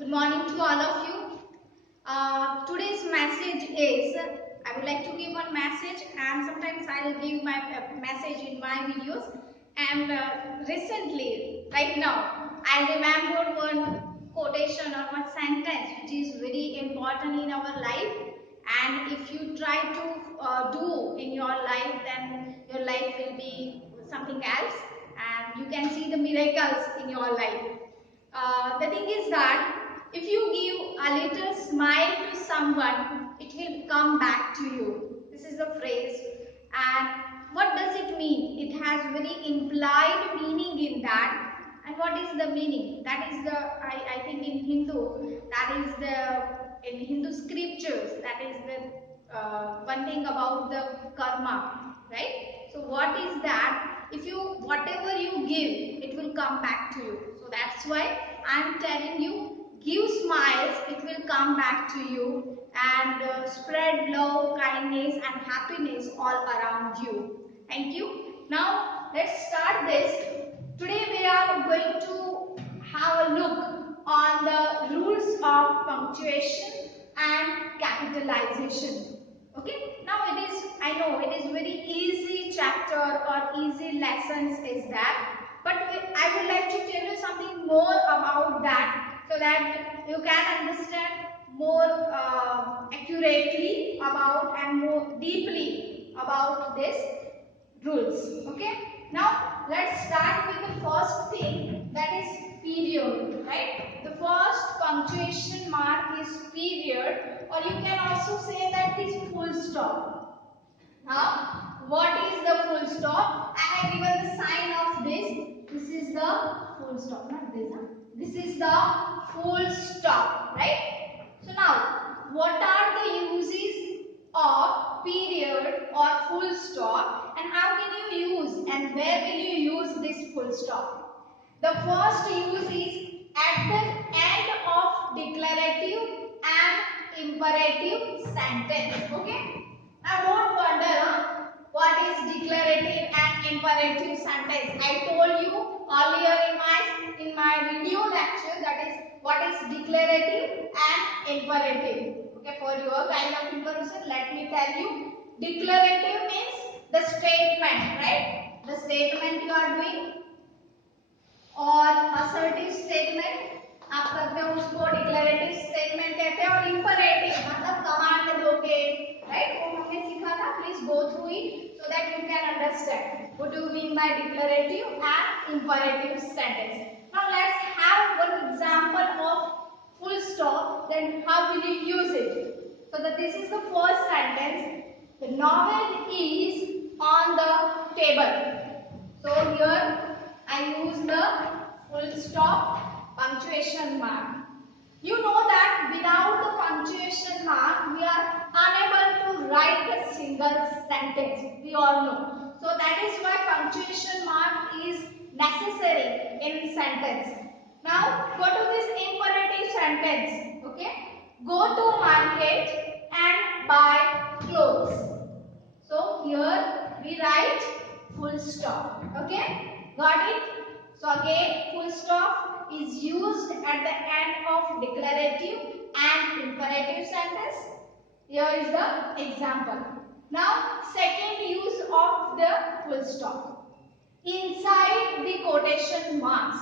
Good morning to all of you. Today's message is, I would like to give one message, and sometimes I will give my message in my videos. And recently, right now, I remember one quotation or one sentence which is very important in our life. And if you try to do in your life, then your life will be something else, and you can see the miracles in your life. The thing is that if you give a little smile to someone, it will come back to you. This is the phrase. And what does it mean? It has very implied meaning in that. And what is the meaning? That is the, I think in Hindu, that is the, in Hindu scriptures, that is the one thing about the karma, right? So what is that? If you, whatever you give, it will come back to you. So that's why I am telling you, give smiles, it will come back to you, and spread love, kindness and happiness all around you. Thank you. Now let's start this. Today we are going to have a look on the rules of punctuation and capitalization. Okay, now it is, I know it is very easy chapter or easy lessons is that, but I would like to tell you something more about that so that you can understand more accurately about and more deeply about this rules. Okay, now let's start with the first thing, that is period, right? The first punctuation mark is period, or you can also say that is full stop. Now what is the full stop? I have given the sign of this. This is the full stop, not this. This is the full stop, right? So now what are the uses of period or full stop, and how can you use and where will you use this full stop? The first use is at the end of declarative and imperative sentence. Okay. Now don't wonder what is declarative and imperative sentence. I told you earlier in my video lecture, that is what is declarative and imperative. Okay, for your kind of information, let me tell you. Declarative means the statement, right? The statement you are doing, और assertive statement आप करते हो उसको declarative statement कहते हैं, और imperative मतलब command दोगे, right? वो हमने सीखा था. Please go through it so that you can understand what do you mean by declarative and imperative sentence. Now let's have one example of full stop. Then how will you use it? So that this is the first sentence. The novel is on the table. So here I use the full stop punctuation mark. You know that without the punctuation mark, we are unable to write a single sentence. We all know. So that is why punctuation mark is necessary in sentence. Now go to this imperative sentence. Okay. Go to market and buy clothes. So here we write full stop. Okay. Got it? So again full stop is used at the end of declarative and imperative sentence. Here is the example. Now second use of the full stop. Inside the quotation marks.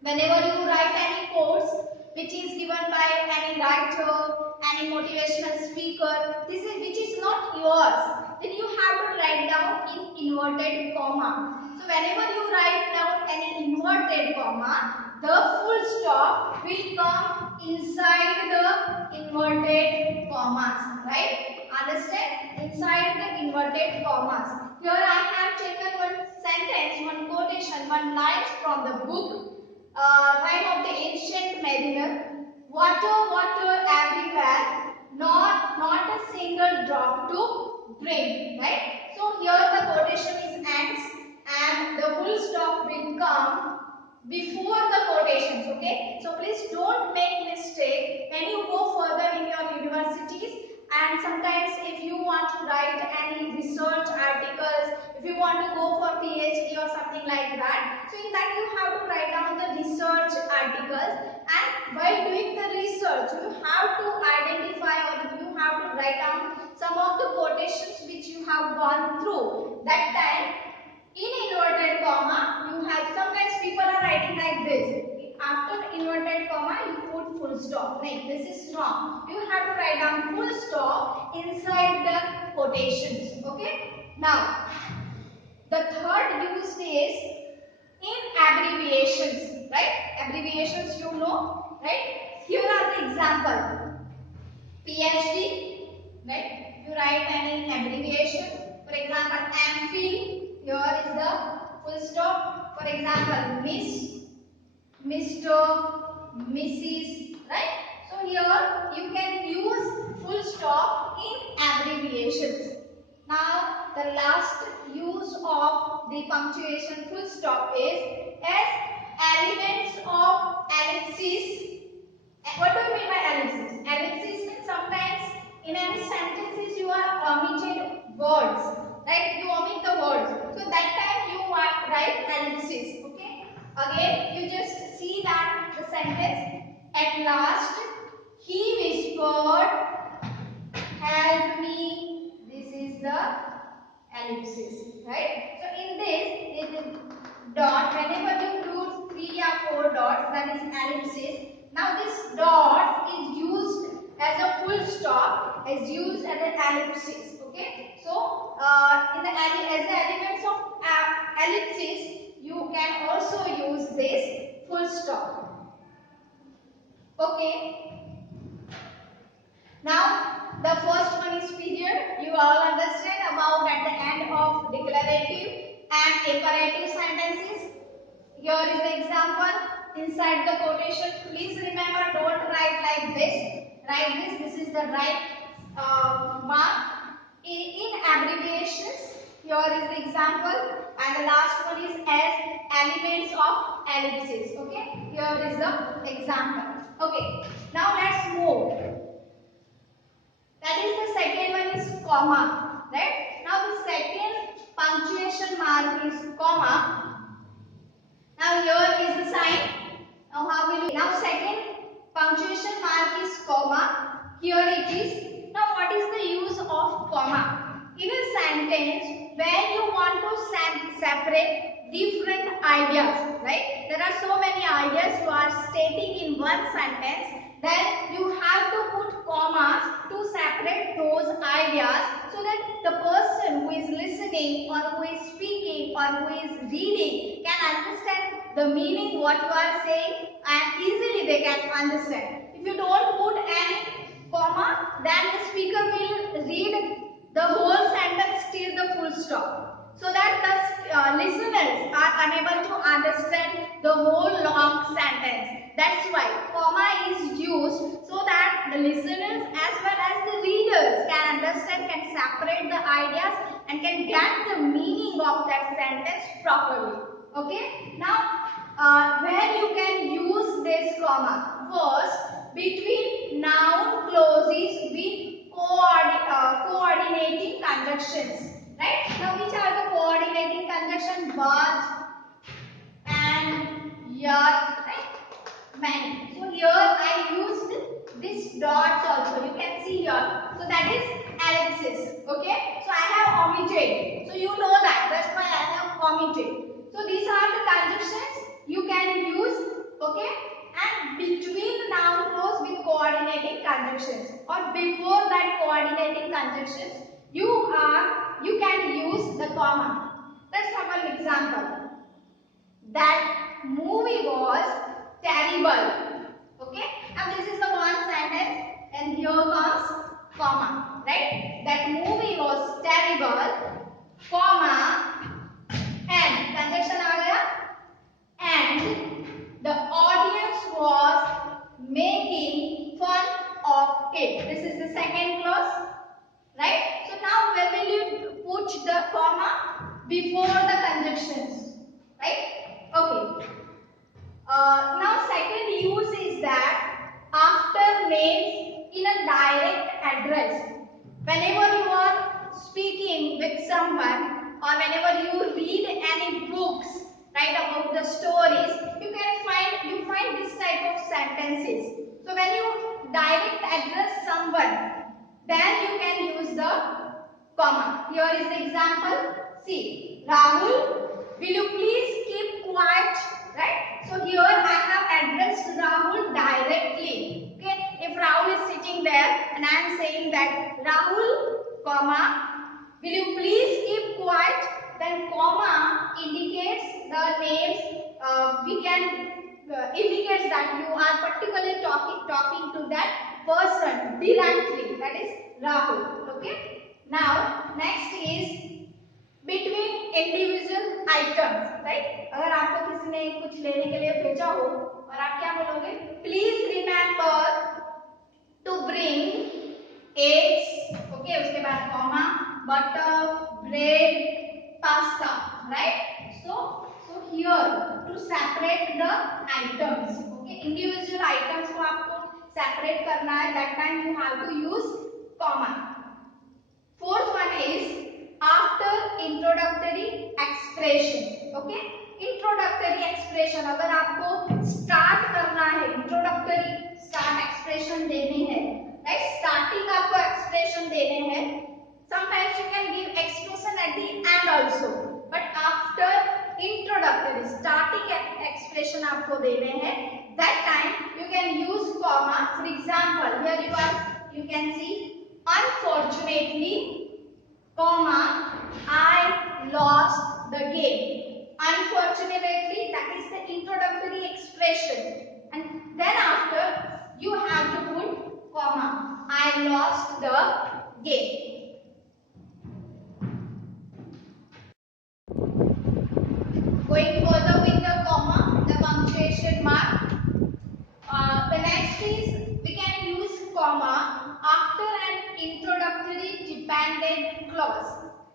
Whenever you write any quotes which is given by any writer, any motivational speaker, this is which is not yours, then you have to write down in inverted comma. So whenever you write down any inverted comma, the full stop will come inside the inverted commas, right? Understand? Inside the inverted commas. Here I have taken one sentence, one quotation, one line from the book. Time of the ancient mariner. Water, water everywhere, not a single drop to drink. Right? So here the quotation is ends, and the full stop will come before the quotations. Okay? So please don't make mistake when you go further in your universities. And sometimes if you want to write any research articles, if you want to go for PhD or something like that, so in that you have to write down the research articles, and while doing the research, you have to identify or you have to write down some of the quotations which you have gone through. That time, in inverted comma, you have, sometimes people are writing like this. After inverted comma, you put full stop. No, this is wrong. You have to write down full stop inside the quotations. Okay? Now, the third use is in abbreviations, right? Abbreviations you know, right? Here are the example. PhD, right? You write any abbreviation. For example, MPhil. Here is the full stop. For example, Miss, Mr, Mrs, right? So here you can use full stop in abbreviations. Now the last use of the punctuation full stop is as elements of ellipsis. What do you mean by ellipsis? Ellipsis means sometimes in any sentences you are omitted words, right? You omit the words. So that time you write ellipsis. Okay. Again, you just see that the sentence. At last, he whispered, "Help me." This is the ellipsis, right? So in this is dot. Whenever you do 3 or 4 dots, that is ellipsis. Now this dot is used as a full stop, is used as an ellipsis. Okay. So in the as the elements of ellipsis, you can also use this full stop. Okay. Now the first one is period. You all understand about at the end of declarative and imperative sentences. Here is the example inside the quotation. Please remember, don't write like this. Write this. This is the right mark. In abbreviations, here is the example, and the last one is as elements of ellipsis. Okay. Here is the example. Okay. Now let's move. That is the second one is comma, right? Now the second punctuation mark is comma. Now here is the sign. Now how will you? Now second punctuation mark is comma. Here it is. Now what is the use of comma? In a sentence when you want to separate different ideas, right? There are so many ideas you are stating in one sentence. Then you have to put commas to separate those ideas so that the person who is listening or who is speaking or who is reading can understand the meaning what you are saying, and easily they can understand. If you don't put any comma, then the speaker will read the whole sentence till the full stop, so that the listeners are unable to understand the whole long sentence. That's why comma is used so that the listeners as well as the readers can understand, can separate the ideas and can get the meaning of that sentence properly. Okay. Now where you can use this comma? First, between noun clauses with coordinating conjunctions. Right? Now which are the coordinating conjunctions? But, and, yet, right? Many. So here I used this dots also. You can see here. So that is ellipsis. Okay. So I have omitted. So you know that. That's why I have omitted. So these are the conjunctions you can use. Okay. And between noun clause with coordinating conjunctions, or before that coordinating conjunctions, you can use the comma. Let's have an example. That movie was terrible. Okay. Now this is the one sentence, and here comes comma. Right. That movie was terrible, comma, and conjunction aa gaya, and the audience was making fun of it. This is the second clause. Right. So now where will you put the comma? Before the conjunctions. Right. Okay. Now second use is that after names in a direct address. Whenever you are speaking with someone, or whenever you read any books, right, about the stories, you find this type of sentence sentences. So when you direct address someone, then you can use the comma. Here is the example. See, Rahul, will you please keep quiet? Right? So here I have addressed Rahul directly. Okay? If Rahul is sitting there and I am saying that Rahul, comma, will you please keep quiet? Then comma indicates the names. We can indicates that you are particularly talking to that person directly. That is Rahul. Okay. Now next is between individual items. Right? अगर आपको किसी ने कुछ लेने के लिए भेजा हो और आप क्या बोलोगे? Please remember to bring eggs. Okay. उसके बाद comma, butter, bread, pasta. Right? So here to separate the items. Okay. Individual items को आपको separate करना है. That time you have to use comma. Fourth one is after introductory expression. Okay, introductory expression अगर आपको start करना है, introductory start expression देने हैं, right? Starting आपको expression देने हैं. Sometimes you can give expression at the end also, but after introductory starting expression आपको देने हैं. That time you can use comma. For example, here you can see unfortunately, comma, I lost the game. Unfortunately, that is the introductory expression. And then after, you have to put comma, I lost the game. Going further with the comma, the punctuation mark. The next is we can use comma after an introductory dependent clause.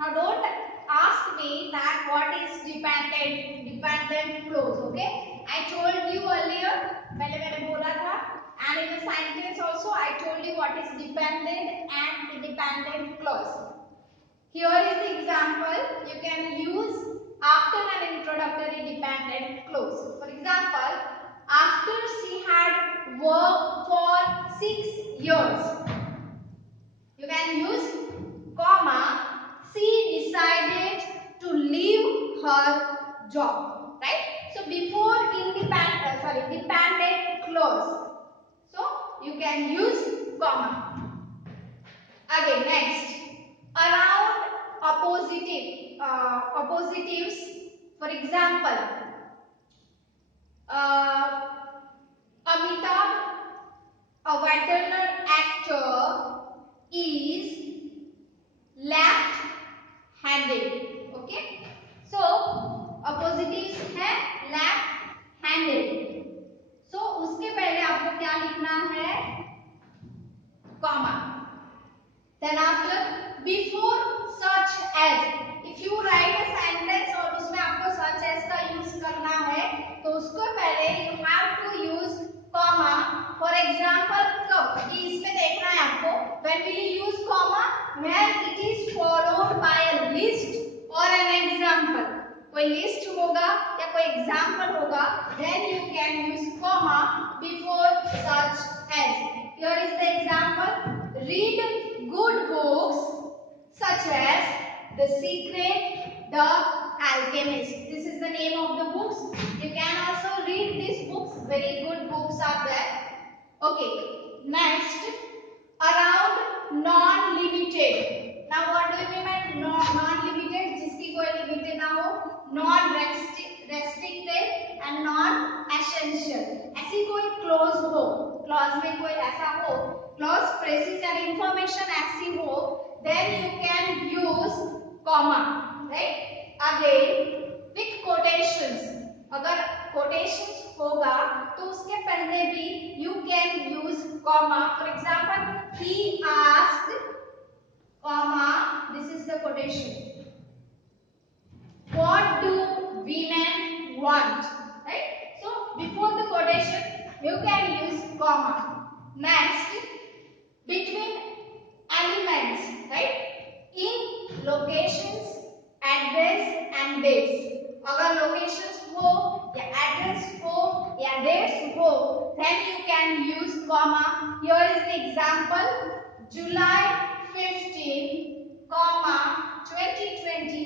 Now don't ask me that what is dependent clause. Okay, I told you earlier, पहले मैंने बोला था, and in the sentence also I told you what is dependent and independent clause. Here is the example. You can use after an introductory dependent clause. For example, after she had worked for 6 years, you can use comma, she decided to leave her job. Right? So before dependent clause, so you can use comma. Again, next, around oppositives. For example, Amitabh, a veteran actor, is left-handed. Okay, so oppositives है left-handed. So उसके पहले आपको क्या लिखना है? Comma. Then after, before such as, if you write a sentence और उसमें आपको such as का use करना है, तो उसको पहले you have to use comma. For example, कब? कि इसमें देखना है आपको. When will you use comma? When it is followed by a list or an example. कोई list होगा या कोई example होगा, then you can use comma before such as. Here is the example. Read good books such as The Secret, The Alchemist. This is the name of the books. You can also read these books. Very good books are there. Okay. Next, around non-limited. Now what do you mean by non-limited? जिसकी कोई limited ना हो, non-restricted and non-essential. ऐसी कोई clause हो, clause में कोई ऐसा हो, clause phrases and information ऐसी हो, then you can use comma, right? Again, with quotations. अगर quotations होगा तो उसके पहले भी you can use comma. For example, he asked, comma, this is the quotation. What do women want? Right? So before the quotation, you can use comma. Next, between elements, right? In locations, address and dates. अगर locations हो या address हो या dates हो, then then you can use comma. Here is the example, July 15, comma 2020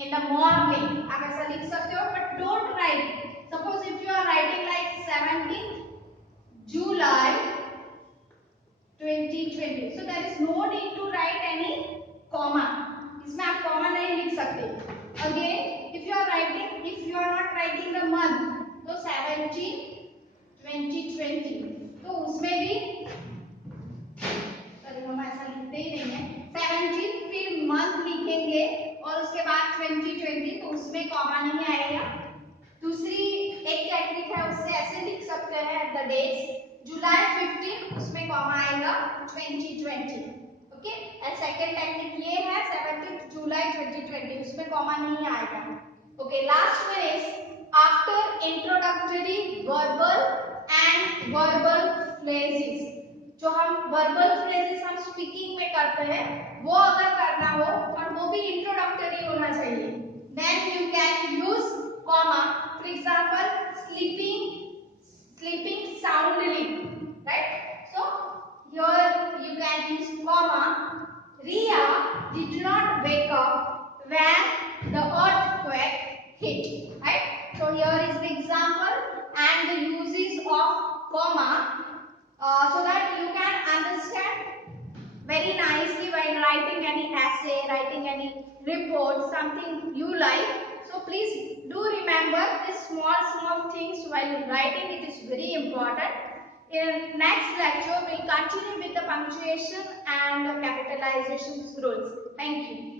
in the morning. आप ऐसा लिख सकते हो, but don't write. Suppose if you are writing like 17th July 2020, so there is no need to write any comma. इसमें आप comma नहीं लिख सकते. Again, if you are not writing the month, तो 17 2020, तो उसमें भी सॉरी हम ऐसा लिखते ही नहीं है. 17 फिर मंथ लिखेंगे और उसके बाद 2020, तो उसमें कॉमा नहीं आएगा. दूसरी एक टेक्निक है, उससे ऐसे लिख सकते हैं द डेज, जुलाई 15, उसमें कॉमा आएगा 2020. ओके, एंड सेकंड टेक्निक ये है 17 जुलाई 2020, उसमें कॉमा नहीं आएगा. Okay, last one is after introductory verbal and verbal phrases. जो हम वर्बल फ्रेजेस हम स्पीकिंग में करते हैं, वो अगर करना हो और वो भी इंट्रोडक्टरी होना चाहिए, then you can use comma. For example, sleeping soundly, right? So here you can use comma. Ria did not wake up when the earthquake hit, right? So here is the example and the uses of comma, so that you can understand very nicely while writing any essay, writing any report, something you like. So please do remember these small things while writing. It is very important. In next lecture, we'll continue with the punctuation and capitalization rules. Thank you.